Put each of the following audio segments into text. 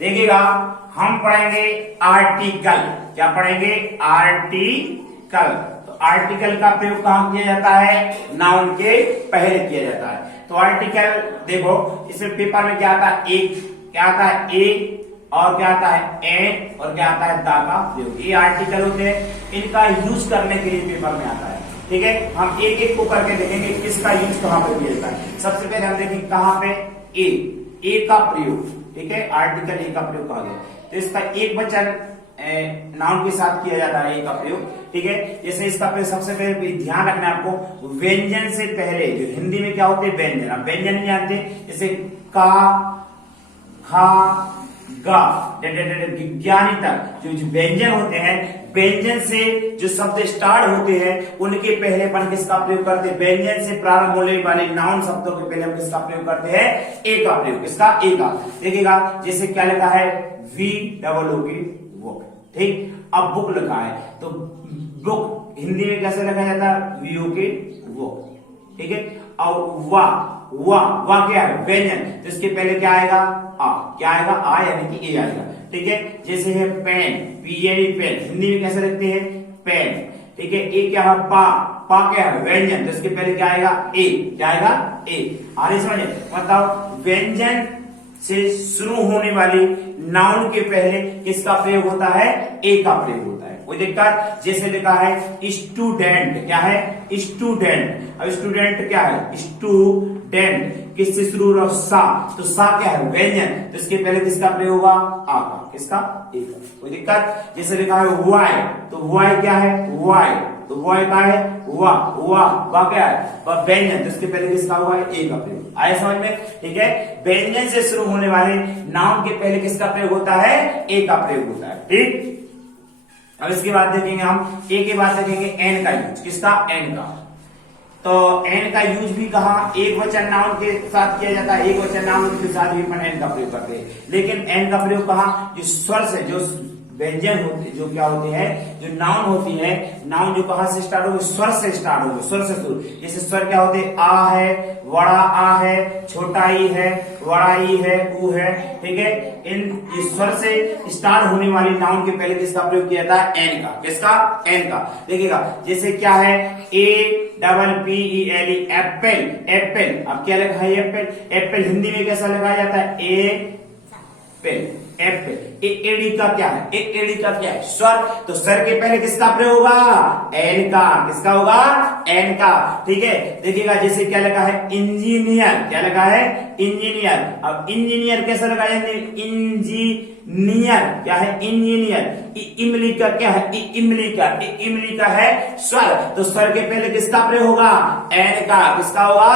देखिएगा हम पढ़ेंगे आर्टिकल। क्या पढ़ेंगे? आर्टिकल। तो आर्टिकल का प्रयोग कहां किया जाता है? नाउन के पहले किया जाता है। तो आर्टिकल देखो, इसमें पेपर में क्या आता है? एक क्या आता है? ए, और क्या आता है? एन, और क्या आता है? दा का प्रयोग। ये आर्टिकल होते हैं, इनका यूज करने के लिए पेपर में आता है। ठीक है, हम एक एक को करके देखेंगे किसका यूज कहां पे किया जाता है। सबसे पहले हम देखेंगे कहां पे? ए का प्रयोग। ठीक है, आर्टिकल ए का प्रयोग कहा गया, तो इसका एक वचन नाउन के साथ किया जाता है ए का प्रयोग। ठीक है, जैसे इसका प्रयोग सबसे पहले ध्यान रखना आपको, व्यंजन से पहले जो हिंदी में क्या होते हैं? व्यंजन। आप व्यंजन नहीं जानते, जैसे का, खा, गा, ज्ञानी तक जो व्यंजन होते हैं, व्यंजन से जो शब्द स्टार्ट होते हैं उनके पहले अपन किसका प्रयोग करते हैं? व्यंजन से प्रारंभ होने वाले नाउन शब्दों के पहले हम किसका प्रयोग करते हैं? ए का प्रयोग। किसका? ए का। देखिएगा जैसे क्या लिखा है? VOOK, book. ठीक, अब बुक लिखा है तो बुक हिंदी में कैसे लिखा जाता है? VOK, book. ठीक है, और वाह क्या है? व्यंजन, तो इसके पहले क्या आएगा? आ। क्या आएगा? आ, यानी कि ए आएगा। ठीक है, जैसे है पेन, PN, पेन, हिंदी में कैसे लिखते हैं? पेन। ठीक है, ए क्या है? पा क्या है? व्यंजन, तो इसके पहले क्या आएगा? ए। क्या आएगा? ए। आगे समझे? मतलब व्यंजन से शुरू होने वाली नाउन के पहले किसका प्रयोग होता है? ए का प्रयोग होता है। कोई दिक्कत? जैसे लिखा है स्टूडेंट। क्या है? स्टूडेंट। अब स्टूडेंट क्या है? स्टूडेंट, किससे शुरू हो? सा, तो सा क्या है? व्यंजन, तो इसके पहले किसका प्रयोग होगा? आ का। किसका? ए का। कोई दिक्कत? जैसे लिखा है वाई, तो वाई क्या है? वाई, तो वाई का है? वाह क्या है? वह व्यंजन, तो इसके पहले किसका होगा? ए का प्रयोग। आया समझ में? ठीक है, व्यंजन से शुरू होने वाले नाउन के पहले किसका प्रयोग होता है? ए का प्रयोग होता है। ठीक, अब इसके बाद देखेंगे हम ए के बाद देखेंगे एन का यूज। किसका? एन का। तो एन का यूज भी कहा? एक वचन नाउन के साथ किया जाता है, एक वचन नाउन के साथ भी अपन एन का प्रयोग करते हैं। लेकिन एन का प्रयोग कहा? जो स्वर से, जो व्यंजन होते, जो क्या होते हैं, जो नाउन होती है, नाउन जो कहां से स्टार्ट होगी? स्वर से स्टार्ट होगी, स्वर से शुरू। जैसे स्वर क्या होते हैं? आ है, बड़ा आ है, छोटा ई है, बड़ा ई है, ऊ है। ठीक है, इन स्वर से स्टार्ट होने वाली नाउन के पहले किसका प्रयोग किया जाता है? एन का। किसका? एन का। देखिएगा जैसे क्या है? APPEL, Apple. एप्पल, अब क्या लिखा है? एप्पल। एप्पल हिंदी में कैसा लिखा जाता है? एप्पल। एप्पल। एडी का क्या है? एडी का क्या है? स्वर, तो स्वर के पहले किसका प्रयोग होगा? एन का। किसका होगा? एन का। ठीक है, देखिएगा जैसे क्या लिखा है? इंजीनियर। क्या लिखा है? इंजीनियर। अब इंजीनियर कैसा लगा? इंजीनियर क्या है? इंजीनियर। इमली का क्या है? इमली का। इमली का है स्वर, तो स्वर के पहले किसका प्रयोग होगा? एन का। किसका होगा?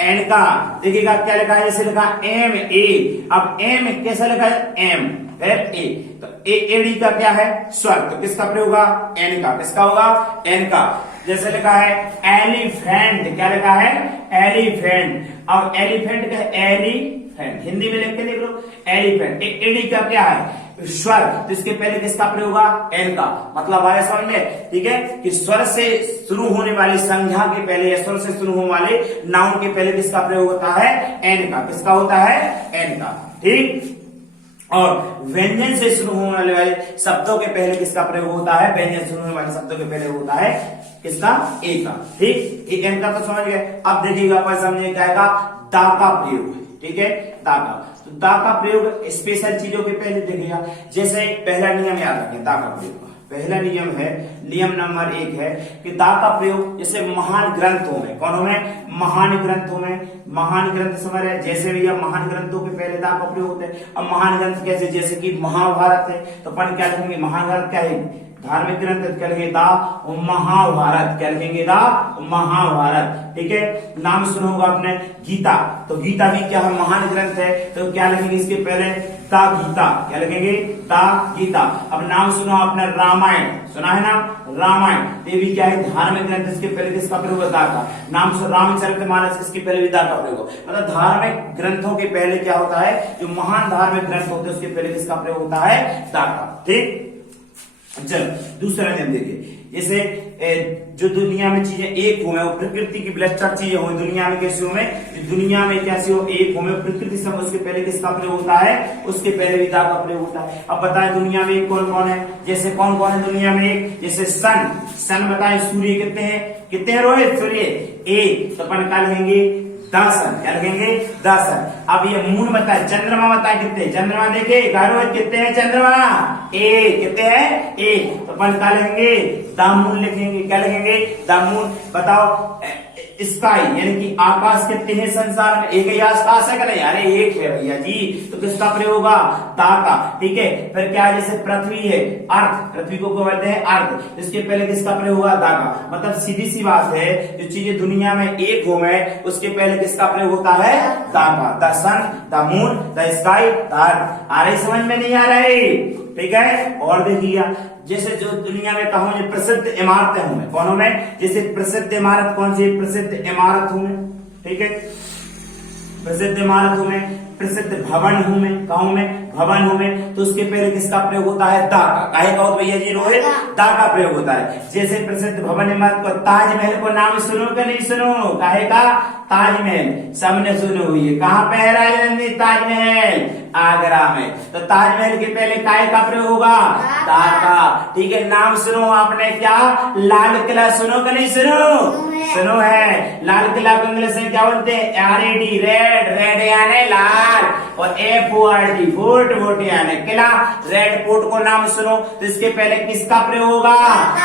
एन का। देखिएगा क्या लिखा है? जैसे लिखा एम ए, अब एम कैसा लिखा है? एम ए, तो एडी का क्या है? स्वर, तो किसका प्रयोग होगा? एन का। किसका होगा? एन का। जैसे लिखा है एलिफेंट। क्या लिखा है? एलिफेंट। अब एलिफेंट का एलिफेंट हिंदी में लिख के देख लो, एलिफेंट। एडी का क्या है? स्वर, तो इसके पहले किसका प्रयोग होगा? एन का। मतलब आया समझ में? ठीक है, कि स्वर से शुरू होने वाली संज्ञा के पहले या स्वर से शुरू होने वाले नाउन के पहले किसका प्रयोग होता है? एन का। किसका होता है? एन का। ठीक, और व्यंजन से शुरू होने वाले शब्दों के पहले किसका प्रयोग होता है? व्यंजन से शुरू होने वाले शब्दों के पहले होता है किसका? ए का। ठीक, एक एन का तो समझ गए। अब देखिएगा अपन समझे क्या आएगा? दा का प्रयोग। ठीक है, दा का। तो दा का प्रयोग स्पेशल चीजों के पहले देखिएगा। जैसे पहला नियम याद रखें दा का प्रयोग का। पहला नियम है, नियम नंबर 1 है कि दा का प्रयोग जैसे महान ग्रंथों में, कौनों में? महान ग्रंथों में। महान ग्रंथ समझ रहे? जैसे भैया महान ग्रंथों के पहले दा का प्रयोग होता है। अब महान ग्रंथ कैसे? जैसे कि महाभारत है, तो अपन क्या लिखेंगे? महाभारत क्या है? धार्मिक ग्रंथ। क्या लिखेंगे? दा महाभारत। क्या लिखेंगे? दा महाभारत। ठीक है, नाम सुना होगा आपने गीता, तो गीता भी क्या है? महान ग्रंथ है, तो क्या लिखेंगे इसके पहले? दा गीता। क्या लिखेंगे? दा गीता। अब नाम सुना आपने रामायण, सुना है ना? रामायण, ये भी क्या है? धार्मिक ग्रंथ, इसके पहले किसका प्रयोग होता है? दा का। नाम सुना रामचरितमानस, इसके पहले भी दा का प्रयोग हो। मतलब धार्मिक ग्रंथों के पहले क्या होता है? जो महान धार्मिक ग्रंथ होते हैं उसके पहले किसका प्रयोग होता है? दा का। ठीक, चलो दूसरा नियम देखिए। जैसे जो दुनिया में चीजें एक हो, वो प्रकृति की विलक्षण चीजें हो, दुनिया में कैसी हो, दुनिया में कैसी हो, एक हो, प्रकृति सब, उसके पहले किसका प्रयोग होता है, उसके पहले भी दा का प्रयोग होता है। अब बताएं दुनिया में एक कौन कौन है, जैसे कौन कौन है दुनिया में एक, जैसे सन बताएं, सूर्य कितने हैं रोहित, सूर्य एक, तो अपन क्या लिखेंगे, 10 सन, क्या लिखेंगे, 10 सन। अब ये मून बताए, चंद्रमा बताए कितने, चंद्रमा देखे रोहित कितने हैं चंद्रमा, एक, कितने हैं, एक, तो अपन क्या लिखेंगे, द मून लिखेंगे, क्या लिखेंगे, द मून। बताओ स्काई यानी कि आकाश कितने हैं संसार में, एक ही आकाश है, नहीं, अरे एक है भैया जी, तो किसका प्रयोग होगा, दा का, ठीक है। फिर क्या है, जैसे पृथ्वी है, अर्थ, पृथ्वी को बोलते हैं अर्थ, इसके पहले किसका प्रयोग होगा, दा का। मतलब सीधी सी बात है, जो चीजें दुनिया में एक हो में, उसके पहले किसका प्रयोग होता है, दा का। The sun, the moon, the sky, the earth. आ रही समझ में नहीं आ रही, ठीक है। और देखिए जैसे जो दुनिया में कहूं जो प्रसिद्ध इमारतें हूं, कौन में, जैसे प्रसिद्ध इमारत कौन सी, प्रसिद्ध इमारत हूं, ठीक है, प्रसिद्ध इमारत हूं, प्रसिद्ध भवन हूं मैं, कहूं मैं भवन हूं मैं, तो उसके पहले किसका प्रयोग होता है, दा का। काहे का होता भैया जी रोहित, दा का प्रयोग होता है। जैसे प्रसिद्ध भवन इमारत को, ताजमहल को नाम सुनो कि नहीं सुनो, काहे का, ताजमहल सबने सुनो हुई है, कहाँ पे है राजनंदी, ताजमहल आगरा में, तो ताजमहल के पहले काहे का प्रयोग होगा, दा का, ठीक है। नाम सुनो आपने, क्या, लाल किला सुनो कि नहीं सुनो है, लाल किला को इंग्लिश में क्या बोलते हैं, RAD, रेड यानी लाल, और FORT, फोर्ट यानी किला, रेड फोर्ट को नाम सुनो, तो इसके पहले किसका प्रयोग होगा,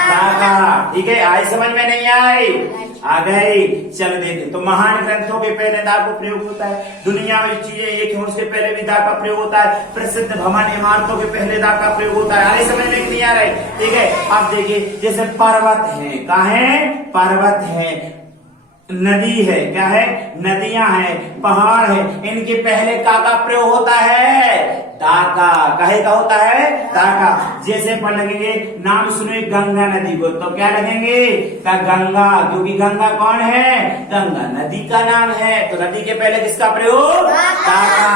दा का, ठीक है। आई समझ में नहीं आई, आ गई, चल देखे। तो महान ग्रंथों के पहले दा को प्रयोग होता है, दुनिया में चीजें एक है उसके पहले भी दा का प्रयोग होता है, प्रसिद्ध भवन इमारतों के पहले दा का प्रयोग होता है। अरे समझ में नहीं आ रहा है, ठीक है। अब देखिए जैसे पर्वत है, कहा है, पर्वत है, नदी है, क्या है, नदियां हैं, पहाड़ है, इनके पहले का प्रयोग होता है, दा का। काहे का होता है, दा का। जैसे पर लगेंगे, नाम सुनो गंगा नदी को, तो क्या लगेंगे, का गंगा, क्योंकि गंगा कौन है, गंगा नदी का नाम है, तो नदी के पहले किसका प्रयोग, दा का।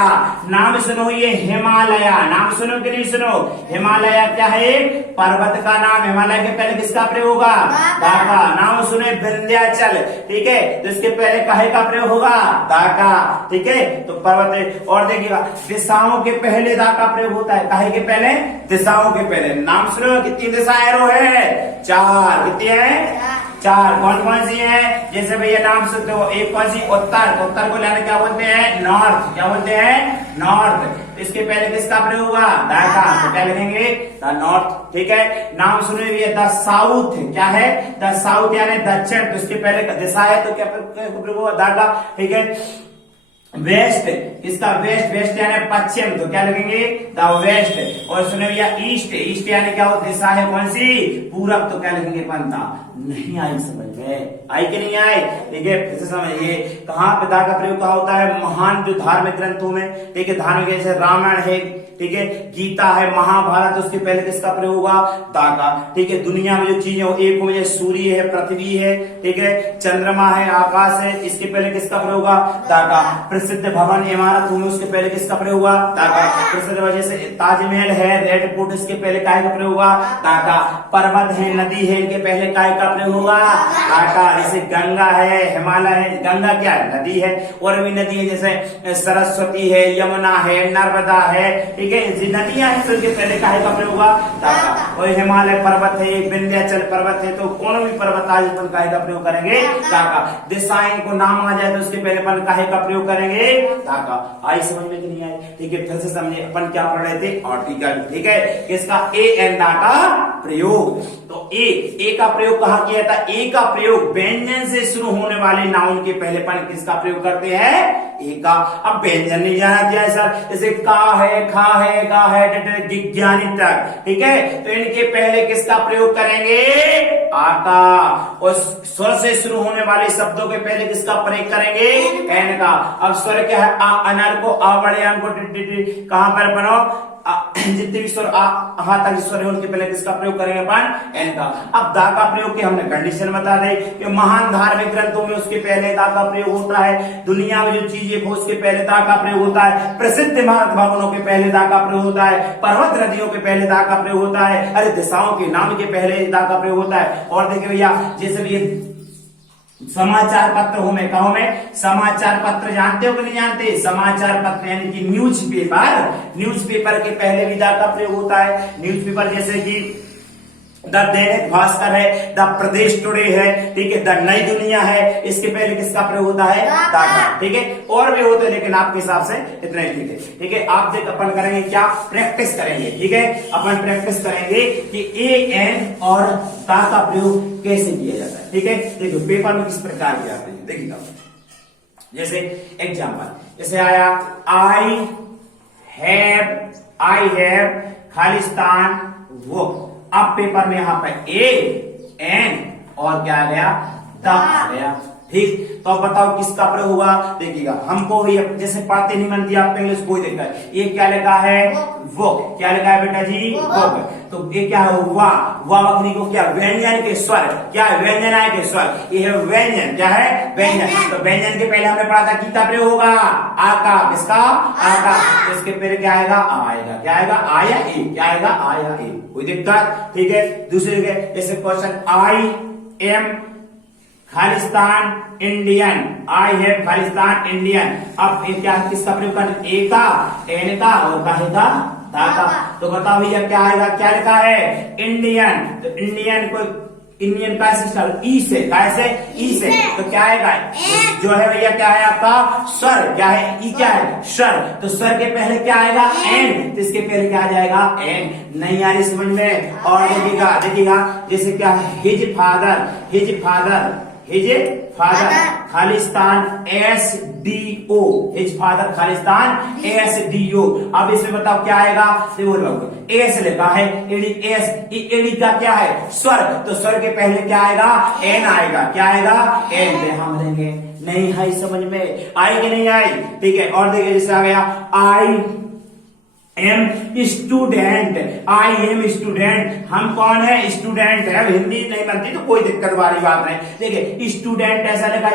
नाम सुनो ये हिमालय, नाम सुनो कि नहीं सुनो, हिमालय क्या है, पर्वत का नाम, हिमालय के पहले किसका प्रयोग होगा, दा का। नाम सुनो विंध्याचल, ठीक है, तो इसके पहले काहे का प्रयोग होगा, दा का, ठीक है। तो पर्वत, और देखिएगा दिशाओं के पहले दा का प्रयोग होता है, काहे के पहले, दिशाओं के पहले। नाम सुनो कितनी दिशाएं है, 4, कितनी है, 4, कौन कौन सी है, जैसे भैया नाम सुनते हो, एक कौन सी, उत्तर, उत्तर को लेने क्या बोलते हैं, नॉर्थ, क्या बोलते हैं, नॉर्थ। इसके पहले किसका प्रयोग होगा, दा का, तो क्या लिखेंगे, द नॉर्थ, ठीक है। नाम सुने भैया द साउथ, क्या है, द साउथ यानी दक्षिण, तो इसके पहले दिशा है, तो क्या प्रयोग होगा, दा का, ठीक है। वेस्ट, किसका, वेस्ट यानी पश्चिम, तो क्या लगेंगे, द वेस्ट। और सुने भैया ईस्ट यानी क्या होता, दिशा है कौन सी, पूरब, तो क्या लिखेंगे, पंथा। नहीं आई समझ में, आई कि नहीं आई, ठीक है। फिर से समझिए, कहाँ पे दा का प्रयोग कहाँ होता है, महान जो धार्मिक ग्रंथों में, ठीक है, धार्मिक जैसे रामायण है, ठीक है, गीता है, महाभारत, उसके पहले किसका प्रयोग होगा, दा का, ठीक है। दुनिया में जो चीजें एक हो, जैसे सूर्य है, पृथ्वी है, ठीक है, चंद्रमा है, आकाश है, इसके पहले किसका प्रयोग होगा, दा का। प्रसिद्ध भवन इमारत होंगे, उसके पहले किसका प्रयोग हुआ, दा का। प्रसिद्ध वजह से ताजमहल है, रेड फोर्ट, इसके पहले काय का प्रयोग हुआ, दा का। पर्वत है, नदी है, इनके पहले काय का प्रयोग होगा, दा का। जैसे गंगा है, हिमालय है, गंगा क्या है, नदी है, और भी नदी है, जैसे सरस्वती है, यमुना है, नर्मदा है, ठीक है, नदियां हैं, तो इनके पहले काय का प्रयोग हुआ, दा का। और हिमालय पर्वत है, विंध्याचल पर्वत है, तो कौन भी पर्वत आज अपन काय का प्रयोग करेंगे, दा का। दिशाएं को नाम आ जाए तो उसके पहले अपन काय का प्रयोग करेंगे, दा का। आई समझ में कि नहीं आई, ठीक है। फिर से समझे, अपन क्या पढ़ रहे थे, आर्टिकल, ठीक है, किसका, एन दा का प्रयोग। तो ए का प्रयोग कहाँ किया था, ए का प्रयोग व्यंजन से शुरू होने वाले नाउन के पहले अपन किसका प्रयोग करते हैं, ए का। अब व्यंजन नहीं जाना क्या है सर, जैसे का है, खा है, गा है, विज्ञानी तक, ठीक है, तो इनके पहले किसका प्रयोग करेंगे, आ का। और स्वर से शुरू होने वाले शब्दों के पहले किसका प्रयोग करेंगे, एन का। अब स्वर क्या है, अनर को, आ बड़े को कहां पर बनाओ, जितने भी स्वर आ तक स्वर है उनके पहले किसका प्रयोग करेंगे अपन, एन का। अब दा का प्रयोग की हमने कंडीशन बता दी कि महान धार्मिक ग्रंथों में उसके पहले दा का प्रयोग होता है, दुनिया में जो चीजें हो उसके पहले दा का प्रयोग होता है, प्रसिद्ध इमारत भवनों के पहले दा का प्रयोग होता है, पर्वत नदियों के पहले दा का प्रयोग होता है, अरे दिशाओं के नाम के पहले दा का प्रयोग होता है। और देखिए भैया जैसे भी समाचार पत्र हो में कहो में, समाचार पत्र जानते हो कि नहीं जानते, समाचार पत्र यानी कि न्यूज़पेपर के पहले भी दा का प्रयोग होता है। न्यूज़पेपर जैसे कि द दैनिक भास्कर है, द प्रदेश टुडे है, ठीक है, द नई दुनिया है, इसके पहले किसका प्रयोग होता है, दा का, ठीक है। और भी होते हैं लेकिन आपके हिसाब से इतना ही ठीक है, ठीक है। आप देख अपन करेंगे क्या, प्रैक्टिस करेंगे, ठीक है। अपन प्रैक्टिस करेंगे कि ए एन और दा का प्रयोग कैसे किया जाता है, ठीक है। देखो पेपर में किस प्रकार किया जाता है, देखिएगा। जैसे एग्जाम्पल जैसे आया आई हैव खालिस्तान वो, अब पेपर में यहां पर ए एन और क्या आ गया, द आ गया, ठीक। तो अब बताओ किसका प्रयोग हुआ, देखिएगा। हमको ये जैसे पढ़ते नहीं बनती आपको इंग्लिश कोई दिक्कत है, ये क्या लिखा है, वो क्या लिखा है बेटा जी, वो। तो ये क्या है, वाह बकरी को क्या, व्यंजन के स्वर, क्या है, व्यंजन आय के स्वर, ये है व्यंजन, क्या है, व्यंजन। तो व्यंजन के पहले हमने पढ़ा था किसका प्रयोग होगा, आ का, किसका, आ का। तो इसके पहले क्या आएगा, आ आएगा, क्या आएगा, आ या ए, क्या आएगा, आ या ए, कोई दिक्कत, ठीक है। दूसरे जैसे question I am Khalistan Indian, I have Khalistan Indian. अब ये क्या किसका प्रयोग करना, ए का, एन का और काहे का, दा का। तो बताओ भैया क्या आएगा, क्या लिखा है, इंडियन। तो इंडियन को इंडियन कैसे स्टार्ट, ई से, कैसे, ई से। तो क्या आएगा, जो है भैया क्या है आपका, स्वर, क्या है, ई क्या है, स्वर। तो स्वर के पहले क्या आएगा, एन, तो इसके पहले क्या आ जाएगा, एन। नहीं आ रही समझ में। और देखिएगा जैसे क्या है, his father Khalistan SDO, his father Khalistan SDO। अब इसमें बताओ क्या आएगा, एस लिखा है, एडी का क्या है, स्वर। तो स्वर के पहले क्या आएगा, एन आएगा, क्या आएगा, एन। हम लेंगे, नहीं आई समझ में, आई कि नहीं आई, ठीक है। और देखिए जैसे आ गया I am student, I am student, हम कौन है, स्टूडेंट है। हिंदी नहीं बनती तो कोई दिक्कत वाली बात नहीं। देखिए स्टूडेंट ऐसा लिखा,